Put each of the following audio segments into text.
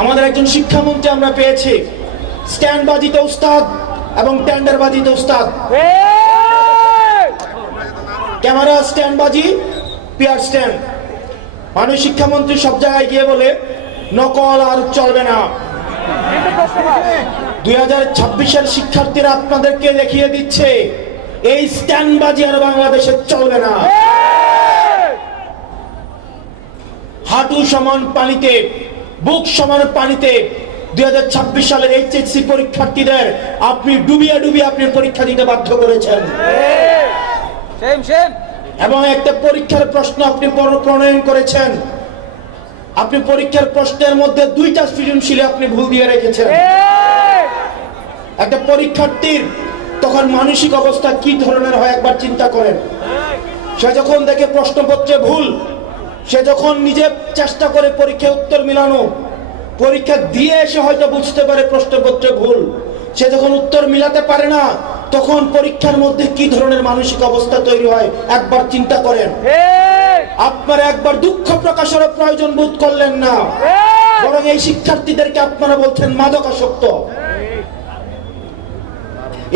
আমাদের একজন শিক্ষামন্ত্রী আমরা পেয়েছি, স্ট্যান্ডবাজিতে উস্তাদ এবং টেন্ডারবাজিতে উস্তাদ। ক্যামেরা স্ট্যান্ডবাজি, পিয়ার স্ট্যান্ড। মাননীয় শিক্ষামন্ত্রী সব জায়গায় গিয়ে বলে নকল আর চলবে না। 2026-এর শিক্ষার্থীরা আপনাদেরকে দেখিয়ে দিচ্ছে এই স্ট্যান্ডবাজি আর বাংলাদেশে চলবে না। হাঁটু সমান পানিতে, বুক সমান পানিতে 2026 সালের এইচএসসি পরীক্ষার্থীদের আপনি ডুবিয়ে ডুবিয়ে আপনি পরীক্ষা দিতে বাধ্য করেছেন। এবং একটা পরীক্ষার প্রশ্ন আপনি প্রণয়ন করেছেন, আপনি পরীক্ষার প্রশ্নের মধ্যে 2টা সৃজনশীলে আপনি ভুল দিয়ে রেখেছেন। একটা পরীক্ষার্থীর তখন মানসিক অবস্থা কি ধরনের হয় একবার চিন্তা করেন। সে যখন দেখে প্রশ্নপত্রে ভুল, সে যখন নিজে চেষ্টা করে পরীক্ষায় উত্তর মিলানো, পরীক্ষা দিয়ে এসে হয়তো বুঝতে পারে প্রশ্নপত্রে ভুল, সে যখন উত্তর মিলাতে পারে না, তখন পরীক্ষার মধ্যে কি ধরনের মানসিক অবস্থা তৈরি হয় একবার চিন্তা করেন। আপনারা একবার দুঃখ প্রকাশের প্রয়োজন বোধ করলেন না, বরং এই শিক্ষার্থীদেরকে আপনারা বলছেন মাদকাসক্ত।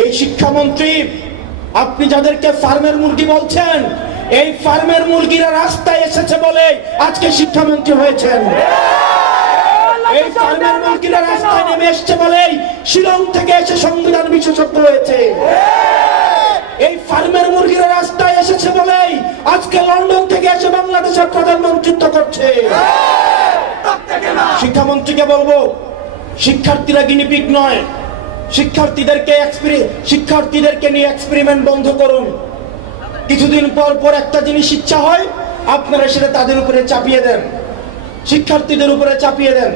এই শিক্ষামন্ত্রী, আপনি যাদেরকে ফার্মের মুরগি বলছেন, এই ফার্মের মুরগিরা রাস্তায় এসেছে বলে আজকে শিক্ষামন্ত্রী হয়েছেন। এই ফার্মের মুরগিরা রাস্তায় নেমে এসেছে বলেই শিলং থেকে এসে সংবিধান বিশেষজ্ঞ হয়েছে। এই ফার্মের মুরগিরা রাস্তায় এসেছে বলেই আজকে লন্ডন থেকে এসে বাংলাদেশের প্রধানমন্ত্রিত্ব করছে। শিক্ষামন্ত্রীকে বলবো, শিক্ষার্থীরা গিনিপিগ নয়, শিক্ষার্থীদেরকে নিয়ে এক্সপেরিমেন্ট বন্ধ করুন। কিছুদিন পর পর একটা জিনিস ইচ্ছা হয়, আপনারা সেটা তাদের উপরে চাপিয়ে দেন, শিক্ষার্থীদের উপরে চাপিয়ে দেন।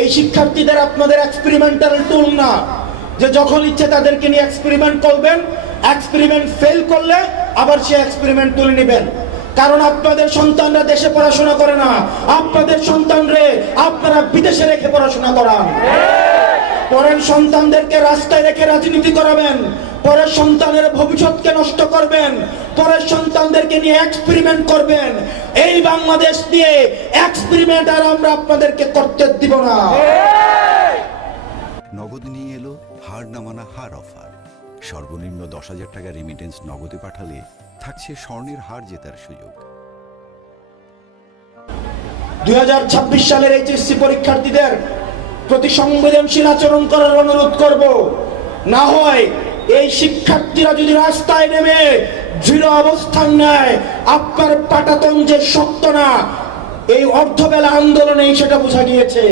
এই শিক্ষার্থীদের আপনাদের এক্সপেরিমেন্টাল টুল না, যে যখন ইচ্ছে তাদেরকে নিয়ে এক্সপেরিমেন্ট করবেন, এক্সপেরিমেন্ট ফেল করলে আবার সে এক্সপেরিমেন্ট তুলে নেবেন। কারণ আপনাদের সন্তানরা দেশে পড়াশোনা করে না, আপনাদের সন্তানরে আপনারা বিদেশে রেখে পড়াশোনা করান। পরের সন্তানদেরকে রাস্তায় রেখে রাজনীতি করাবেন, পরের সন্তানের ভবিষ্যৎকে নষ্ট করবেন, পরের সন্তানদেরকে নিয়ে এক্সপেরিমেন্ট করবেন। এই বাংলাদেশ নিয়ে এক্সপেরিমেন্ট আর আমরা আপনাদেরকে করতে দিব না। নগদ নিয়ে এলো হার না মানা হার অফার। সর্বনিম্ন 10,000 টাকা রেমিটেন্স নগদে পাঠালে থাকছে স্বর্ণের হার জেতার সুযোগ। 2026 সালের এইচএসসি পরীক্ষার্থীদের প্রতি সংবেদনশীল আচরণ করার অনুরোধ করব। না হয় এই শিক্ষার্থীরা যদি রাস্তায় নেমে দৃঢ় অবস্থান নেয়, আপনার পাটাতন যে শক্ত না, এই অর্ধবেলা আন্দোলনে সেটা বোঝা গিয়েছে।